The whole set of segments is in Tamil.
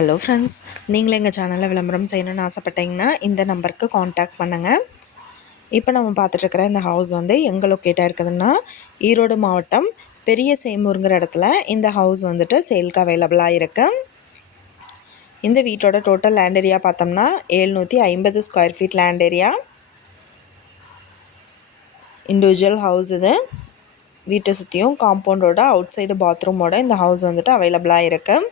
ஹலோ ஃப்ரெண்ட்ஸ் நீங்களும் எங்கள் சேனலில் விளம்பரம் செய்யணும்னு ஆசைப்பட்டீங்கன்னா இந்த நம்பருக்கு காண்டாக்ட் பண்ணுங்கள் இப்போ நம்ம பார்த்துட்ருக்குற இந்த ஹவுஸ் வந்து எங்கே லொக்கேட்டாக இருக்குதுன்னா ஈரோடு மாவட்டம் பெரிய சேமூருங்கிற இடத்துல இந்த ஹவுஸ் வந்துட்டு சேல்க்கு அவைலபிளாக இருக்குது இந்த வீட்டோட டோட்டல் லேண்ட் ஏரியா பார்த்தோம்னா ஏழ்நூற்றி ஐம்பது square feet land area individual house இது. வீட்டை சுற்றியும் காம்பவுண்டோட அவுட் சைடு பாத்ரூமோட இந்த ஹவுஸ் வந்துட்டு அவைலபிளாக இருக்குது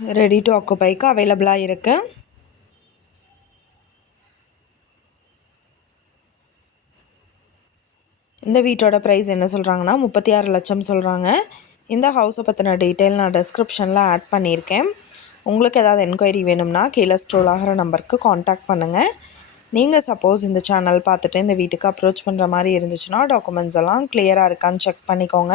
ரெடி டு ஆக்குபைக்கு அவைலபிளாக இருக்குது இந்த வீட்டோட ப்ரைஸ் என்ன சொல்கிறாங்கன்னா முப்பத்தி ஆறு லட்சம் சொல்கிறாங்க இந்த ஹவுஸை பற்றின டீட்டெயில் நான் டிஸ்கிரிப்ஷனில் ஆட் பண்ணியிருக்கேன். உங்களுக்கு ஏதாவது என்கொயரி வேணும்னா கீழே ஸ்ட்ரோல் ஆகிற நம்பருக்கு காண்டாக்ட் பண்ணுங்கள் நீங்கள் சப்போஸ் இந்த சேனல் பார்த்துட்டு இந்த வீட்டுக்கு அப்ரோச் பண்ணுற மாதிரி இருந்துச்சுன்னா டாக்குமெண்ட்ஸ் எல்லாம் கிளியராக இருக்கான்னு செக் பண்ணிக்கோங்க.